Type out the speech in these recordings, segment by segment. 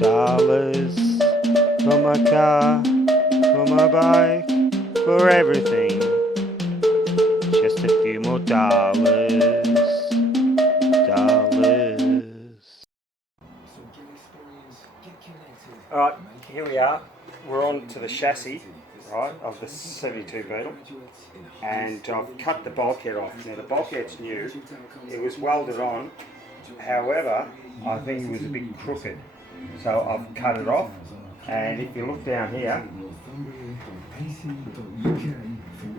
dollars for my car, for my bike, for everything. Just a few more dollars. Alright, here we are. We're on to the chassis, right, of the 72 Beetle. And I've cut the bulkhead off. Now the bulkhead's new. It was welded on. However, I think it was a bit crooked. So I've cut it off. And if you look down here,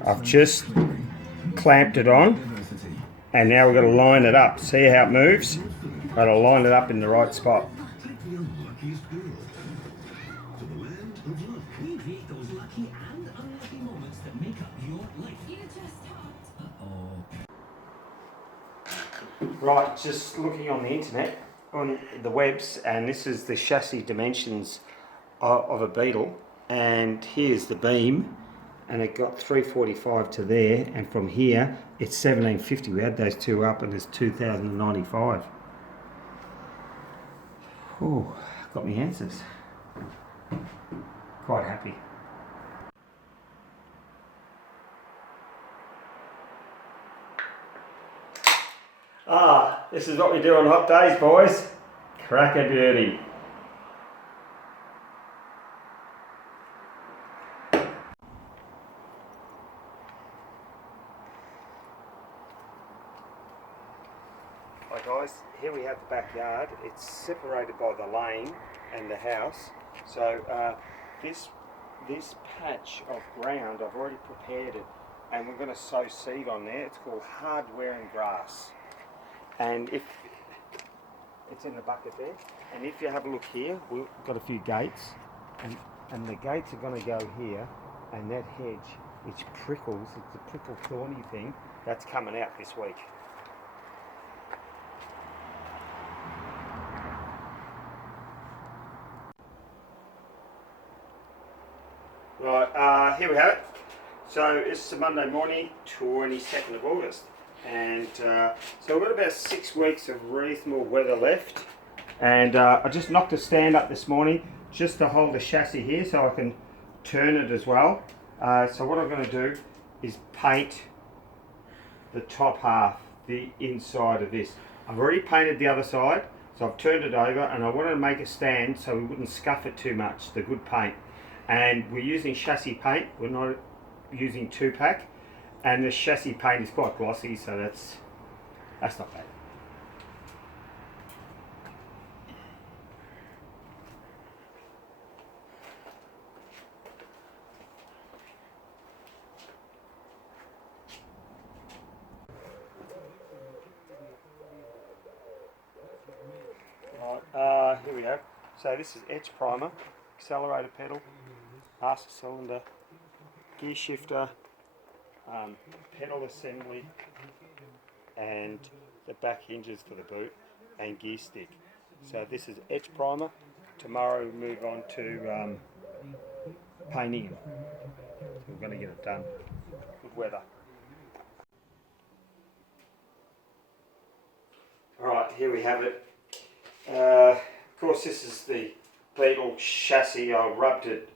I've just clamped it on. And now we've got to line it up. See how it moves? Got to line it up in the right spot. Right, just looking on the internet, on the webs, and this is the chassis dimensions of a Beetle, and here's the beam, and it got 345 to there, and from here it's 1750. We had those two up and it's 2095. Oh, got me answers. Quite happy. Ah, this is what we do on hot days, boys. Crack a beauty. Hi guys, here we have the backyard. It's separated by the lane and the house. So this patch of ground, I've already prepared it, and we're going to sow seed on there. It's called hard-wearing grass. And if it's in the bucket there, and if you have a look here, we've got a few gates, and the gates are going to go here, and that hedge, which prickles, it's a prickle thorny thing, that's coming out this week. Right, here we have it. So it's a Monday morning, 22nd of August. And so we've got about 6 weeks of reasonable weather left, and I just knocked a stand up this morning just to hold the chassis here so I can turn it as well. So what I'm going to do is paint the top half, the inside of this. I've already painted the other side, so I've turned it over, and I wanted to make a stand so we wouldn't scuff it too much, the good paint. And we're using chassis paint, we're not using 2-pack. And the chassis paint is quite glossy, so that's not bad. Right, here we go. So this is etch primer, accelerator pedal, master cylinder, gear shifter, pedal assembly, and the back hinges for the boot, and gear stick. So this is etch primer. Tomorrow we move on to painting. So we're going to get it done. Good weather. Alright, here we have it. Of course this is the Beetle chassis. I rubbed it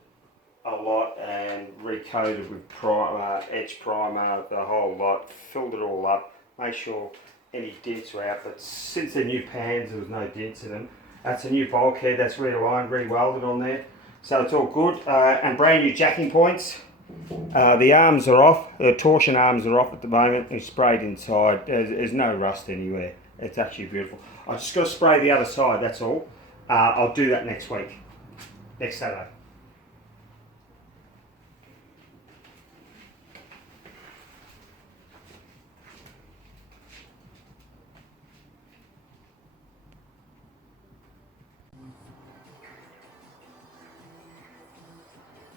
a lot and recoated with primer, etch primer, the whole lot, filled it all up, make sure any dents were out, but since they're new pans there was no dents in them. That's a new bulkhead, that's realigned, re-welded on there, so it's all good, and brand new jacking points. The arms are off, the torsion arms are off at the moment, and sprayed inside. There's no rust anywhere, it's actually beautiful. I've just got to spray the other side, that's all. I'll do that next week, next Saturday.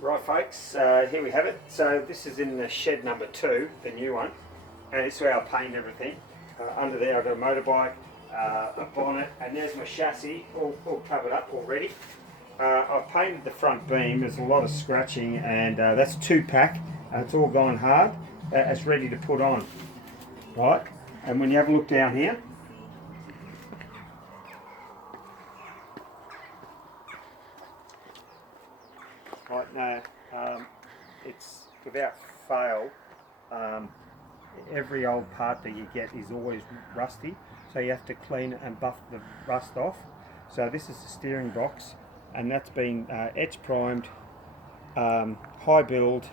Right folks, here we have it. So this is in the shed number 2, the new one, and it's where I paint everything. Under there I've got a motorbike, a bonnet, and there's my chassis all covered up already. I've painted the front beam, there's a lot of scratching, and that's 2-pack, it's all gone hard, it's ready to put on. Right, and when you have a look down here, no, it's without fail. Every old part that you get is always rusty, so you have to clean and buff the rust off. So this is the steering box, and that's been etch primed, high build,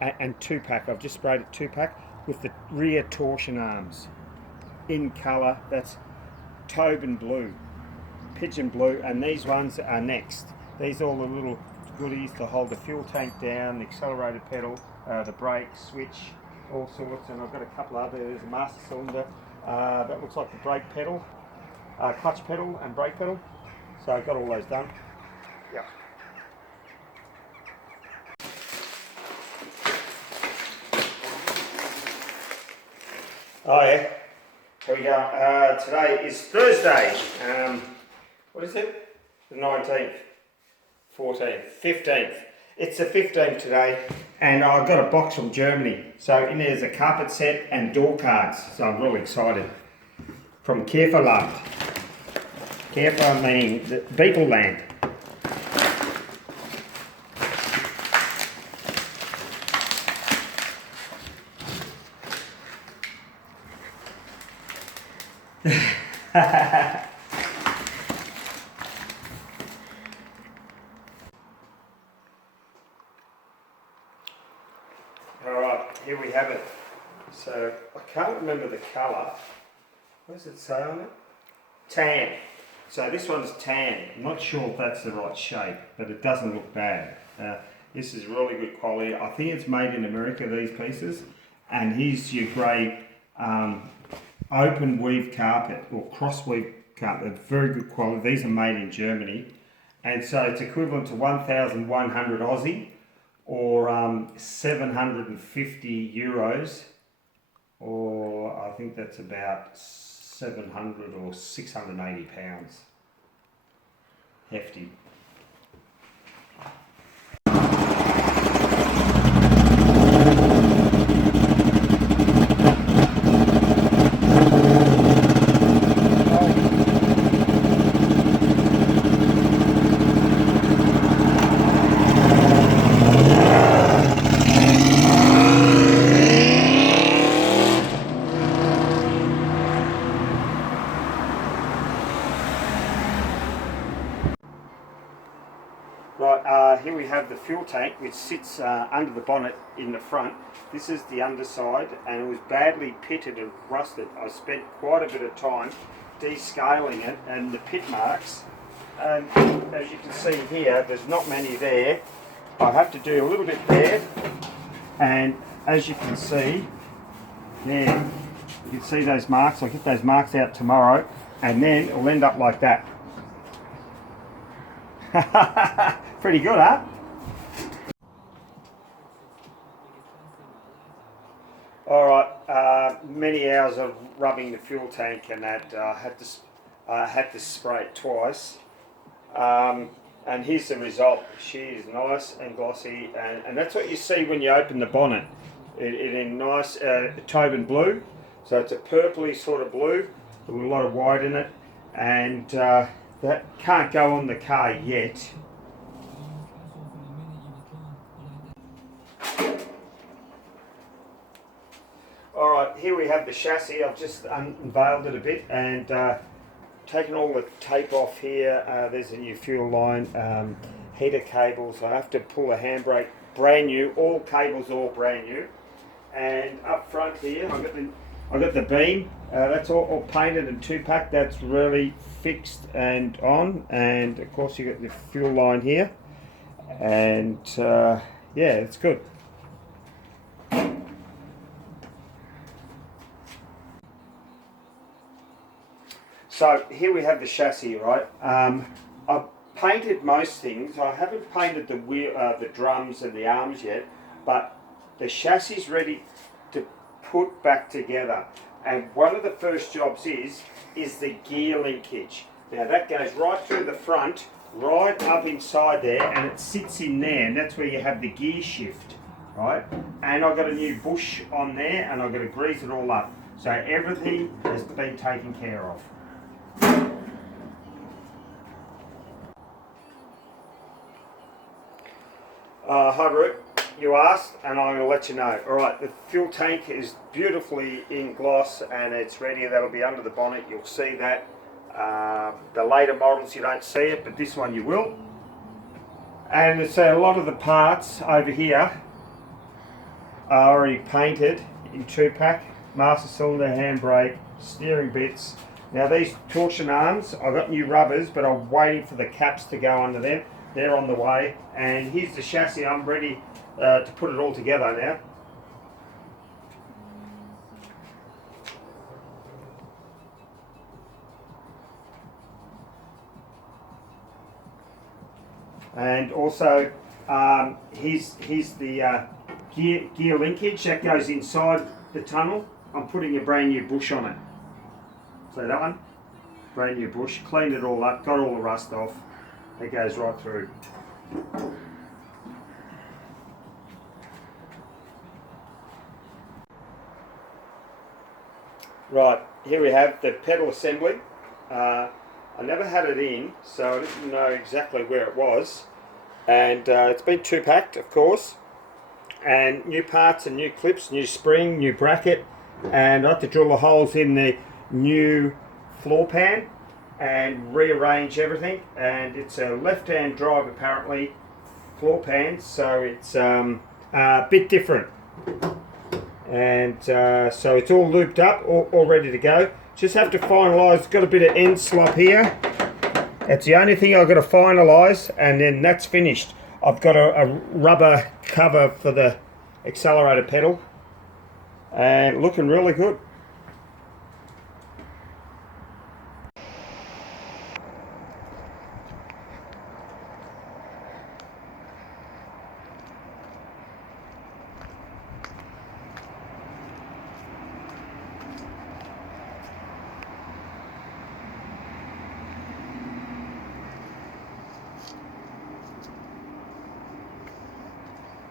and 2-pack. I've just sprayed it 2-pack with the rear torsion arms in colour. That's Tobin blue, pigeon blue, and these ones are next. These are all the little goodies to hold the fuel tank down, the accelerator pedal, the brake switch, all sorts. And I've got a couple other. There's a master cylinder that looks like the brake pedal, clutch pedal and brake pedal. So I've got all those done. Yeah. Oh yeah, here we go. Today is Thursday. What is it? The 19th, 14th, 15th. It's the 15th today, and I got a box from Germany. So in there's a carpet set and door cards. So I'm really excited. From Käferland. Käfer meaning the Beetle land. Alright, here we have it. So, I can't remember the colour. What does it say on it? Tan. So this one's tan. I'm not sure if that's the right shape, but it doesn't look bad. This is really good quality. I think it's made in America, these pieces. And here's your grey open weave carpet, or cross weave carpet. Very good quality. These are made in Germany. And so it's equivalent to 1,100 Aussie, or 750 euros, or I think that's about 700 or 680 pounds. Hefty. Right, here we have the fuel tank, which sits under the bonnet in the front. This is the underside, and it was badly pitted and rusted. I spent quite a bit of time descaling it, and the pit marks, and as you can see here, there's not many there. I have to do a little bit there, and as you can see there, you can see those marks. I'll get those marks out tomorrow, and then it'll end up like that. Pretty good, huh? Alright, many hours of rubbing the fuel tank, and that I had to spray it twice. And here's the result. She is nice and glossy, and that's what you see when you open the bonnet. It in nice Tobin blue, so it's a purpley sort of blue with a lot of white in it, and that can't go on the car yet. Alright, here we have the chassis. I've just unveiled it a bit and taken all the tape off here. There's a new fuel line, heater cables. I have to pull a handbrake, brand new, all cables all brand new. And up front here, I've got the beam. That's all painted and 2-pack. That's really fixed and on. And of course you got the fuel line here. And yeah, it's good. So here we have the chassis, right? I've painted most things. I haven't painted the wheel, the drums and the arms yet, but the chassis is ready to put back together. And one of the first jobs is the gear linkage. Now that goes right through the front, right up inside there, and it sits in there, and that's where you have the gear shift, right? And I've got a new bush on there, and I've got to grease it all up. So everything has been taken care of. Hi Root, you asked and I'm going to let you know. Alright, the fuel tank is beautifully in gloss and it's ready. That'll be under the bonnet, you'll see that. The later models you don't see it, but this one you will. And it's a lot of the parts over here are already painted in 2-pack. Master cylinder, handbrake, steering bits. Now these torsion arms, I've got new rubbers, but I'm waiting for the caps to go under them. They're on the way. And here's the chassis. I'm ready to put it all together now. And also, here's the gear linkage that goes inside the tunnel. I'm putting a brand new bush on it. So that one, brand new bush, cleaned it all up, got all the rust off. It goes right through. Right, here we have the pedal assembly. I never had it in, so I didn't know exactly where it was. And it's been 2-packed, of course. And new parts and new clips, new spring, new bracket. And I had to drill the holes in the new floor pan and rearrange everything. And it's a left-hand drive apparently, floor pan, so it's a bit different. And so it's all looped up, all ready to go. Just have to finalise, got a bit of end slop here. That's the only thing I've got to finalise, and then that's finished. I've got a rubber cover for the accelerator pedal, and looking really good.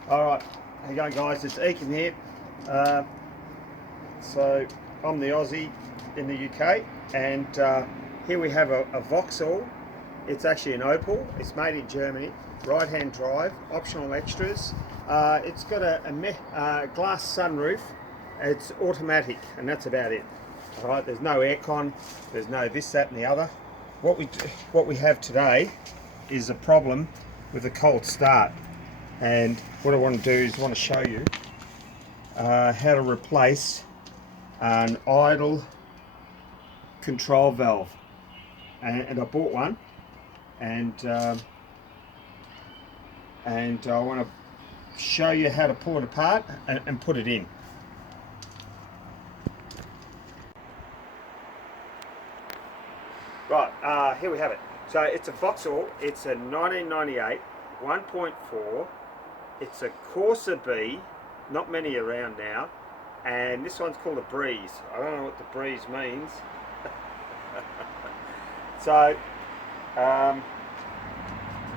Alright, how you going guys? It's Eakin here. So I'm the Aussie in the UK, and here we have a Vauxhall. It's actually an Opel. It's made in Germany. Right-hand drive, optional extras. It's got a glass sunroof. It's automatic, and that's about it. Alright, there's no aircon. There's no this, that, and the other. What we have today is a problem with a cold start. And what I want to do is I want to show you how to replace an idle control valve. And I bought one, and I want to show you how to pull it apart and put it in. Right, here we have it. So it's a Vauxhall. It's a 1998 1.4. It's a Corsa B, not many around now, and this one's called a Breeze. I don't know what the Breeze means. So,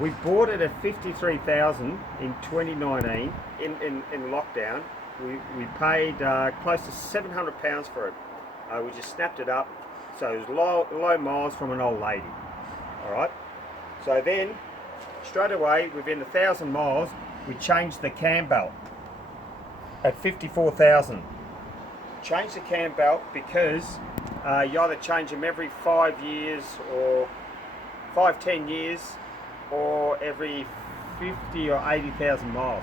we bought it at 53,000 in 2019 in lockdown. We paid close to £700 for it. We just snapped it up, so it was low miles from an old lady. All right. So then, straight away, within 1,000 miles, we changed the cam belt at 54,000. Change the cam belt because you either change them every 5 years or 10 years, or every 50 or 80,000 miles.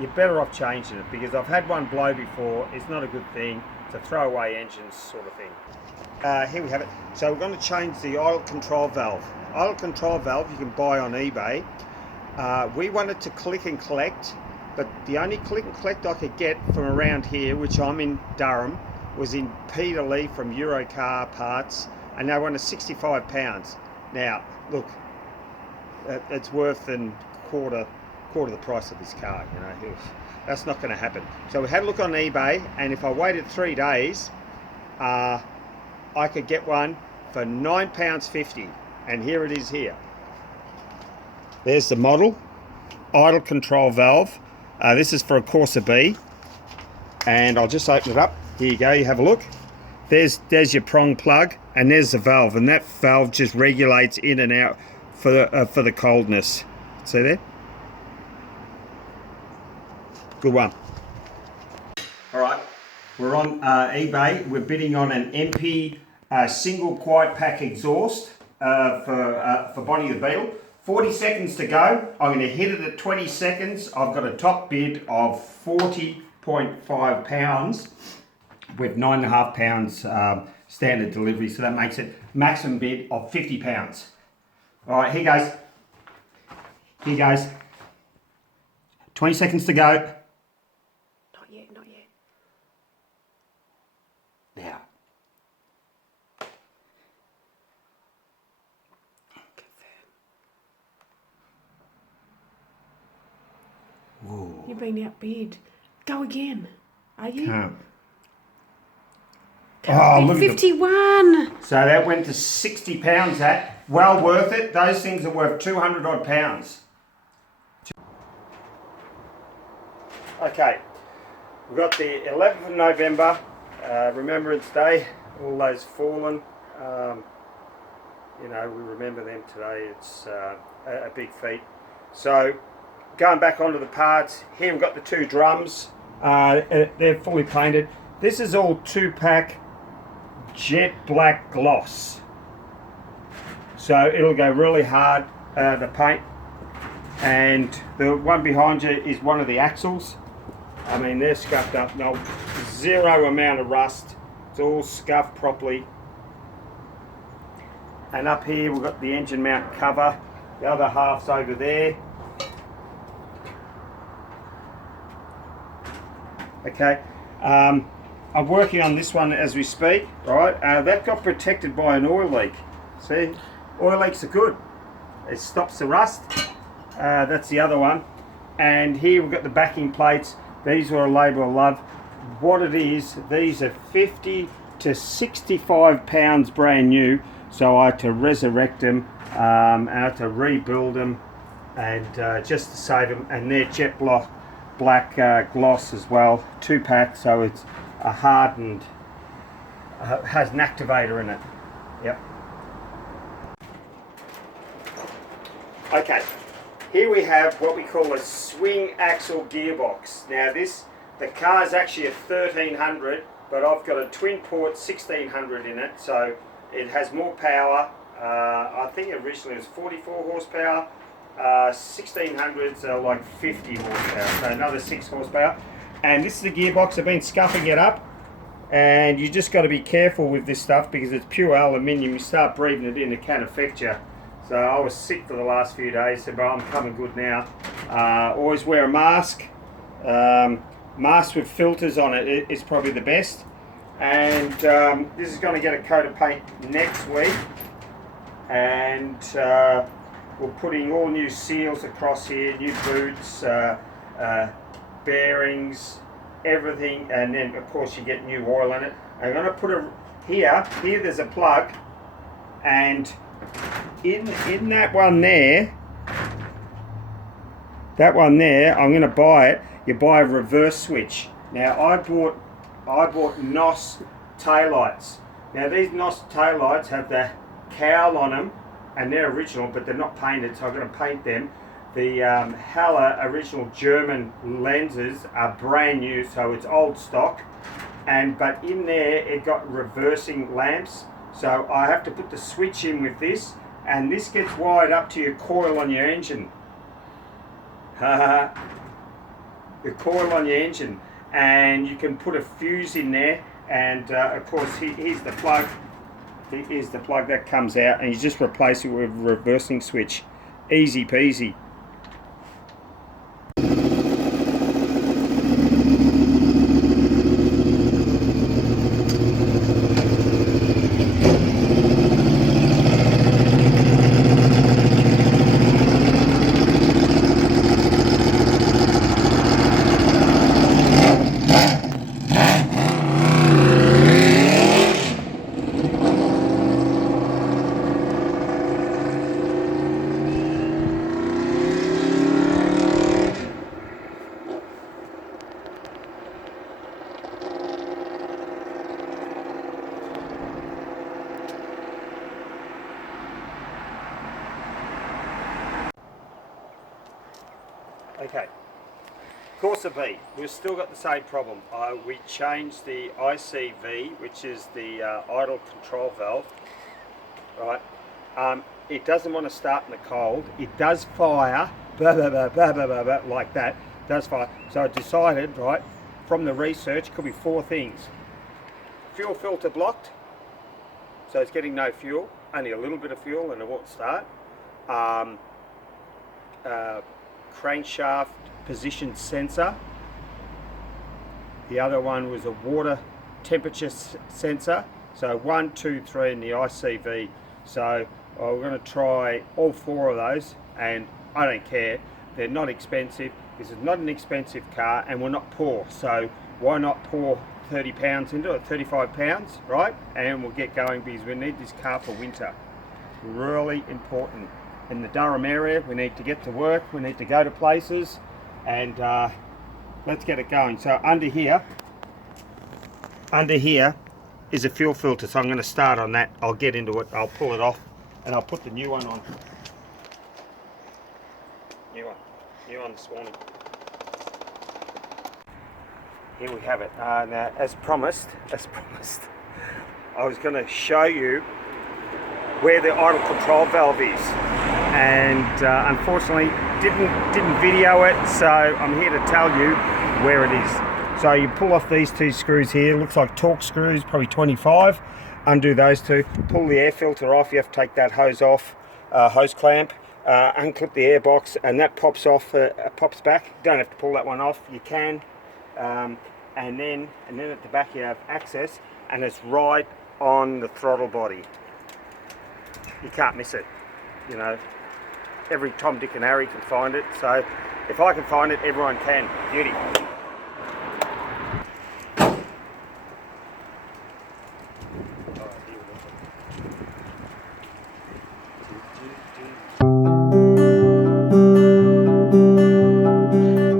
You're better off changing it, because I've had one blow before. It's not a good thing. It's a throwaway engine sort of thing. Here we have it. So we're going to change the idle control valve. Idle control valve you can buy on eBay. We wanted to click and collect, but the only click and collect I could get from around here, which I'm in Durham, was in BEETLE from Eurocar Parts, and they wanted £65. Now, look, it's worth than quarter the price of this car. You know, that's not going to happen. So we had a look on eBay, and if I waited 3 days, I could get one for £9.50, and here it is here. There's the model, idle control valve. This is for a Corsa B, and I'll just open it up. Here you go, you have a look. There's your prong plug, and there's the valve, and that valve just regulates in and out for the coldness. See there? Good one. All right, we're on eBay. We're bidding on an MP single quiet pack exhaust for Bonnie the Beetle. 40 seconds to go. I'm going to hit it at 20 seconds. I've got a top bid of 40.5 pounds with 9.5 pounds standard delivery, so that makes it maximum bid of 50 pounds. All right, here goes. Here goes. 20 seconds to go. Not yet, not yet. Now. Whoa. You've been outbid. Go again. Are you? Can't. Oh, look 51. So that went to 60 pounds that. Well worth it. Those things are worth 200 odd pounds. Okay, we've got the 11th of November, Remembrance Day, all those fallen, you know, we remember them today. It's a big feat. So, going back onto the parts, here we've got the two drums, they're fully painted. This is all 2-pack jet black gloss. So it'll go really hard, the paint. And the one behind you is one of the axles. I mean, they're scuffed up. No, zero amount of rust. It's all scuffed properly. And up here we've got the engine mount cover. The other half's over there. Okay. I'm working on this one as we speak. Right. That got protected by an oil leak. See, oil leaks are good. It stops the rust. That's the other one. And here we've got the backing plates. These are a labour of love. What it is, these are 50 to 65 pounds brand new. So I had to resurrect them, I had to rebuild them, and just to save them. And they're jet black gloss as well, 2-pack. So it's a hardened, has an activator in it. Yep. Okay. Here we have what we call a swing axle gearbox. Now the car is actually a 1300, but I've got a twin port 1600 in it, so it has more power. I think originally it was 44 horsepower. 1600s are like 50 horsepower, so another 6 horsepower. And this is the gearbox. I've been scuffing it up, and you just got to be careful with this stuff because it's pure aluminium. You start breathing it in, it can affect you. So I was sick for the last few days, but I'm coming good now. Always wear a mask. Mask with filters on it is probably the best. And this is going to get a coat of paint next week. And we're putting all new seals across here, new boots, bearings, everything. And then of course you get new oil in it. I'm going to put a, here there's a plug, and in that one there, I'm going to buy it. You buy a reverse switch. Now I bought NOS taillights. Now these NOS taillights have the cowl on them, and they're original, but they're not painted, so I'm going to paint them. The Haller original German lenses are brand new, so it's old stock. But in there it got reversing lamps. So I have to put the switch in with this, and this gets wired up to your coil on your engine. The coil on your engine, and you can put a fuse in there, and of course here's the plug. Here's the plug that comes out, and you just replace it with a reversing switch. Easy peasy. Okay, Corsa B, we've still got the same problem. We changed the ICV, which is the idle control valve, right? It doesn't want to start in the cold. It does fire, blah, blah, blah, blah, blah, blah, blah, like that, does fire. So I decided, right, from the research, could be 4 things. Fuel filter blocked, so it's getting no fuel, only a little bit of fuel and it won't start. Crankshaft position sensor. The other one was a water temperature sensor. So 1, 2, 3 in the ICV. So we're going to try all 4 of those, and I don't care. They're not expensive. This is not an expensive car, and we're not poor. So why not pour 30 pounds into it, 35 pounds, right? And we'll get going because we need this car for winter. Really important. In the Durham area, we need to get to work, we need to go to places, and let's get it going. So under here is a fuel filter, so I'm going to start on that. I'll get into it, I'll pull it off, and I'll put the new one on. New one this morning. Here we have it. Now, as promised, I was going to show you where the idle control valve is, and unfortunately didn't video it, so I'm here to tell you where it is. So you pull off these 2 screws here, looks like torque screws, probably 25. Undo those 2, pull the air filter off. You have to take that hose off, hose clamp, unclip the air box, and that pops off, pops back. You don't have to pull that one off, you can. And then at the back you have access, and it's right on the throttle body. You can't miss it, you know. Every Tom, Dick and Harry can find it, so if I can find it, everyone can. Beauty.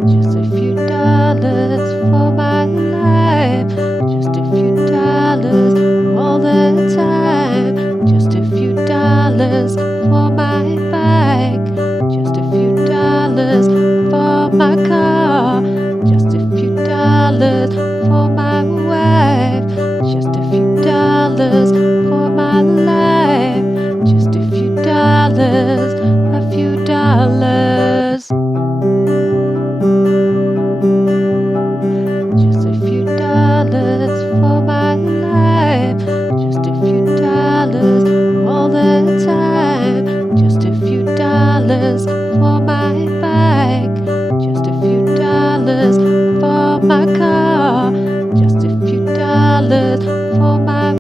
Just a few dollars for my life. Just a few dollars all the time. Just a few dollars for my bike. Just a few dollars for my car. Just a few dollars for my wife. Just a few dollars for my life. Just a few dollars, a few dollars. Just a few dollars for my life. Just a few dollars all the time. Just a few dollars for my bike. Just a few dollars for my car. Just a few dollars for my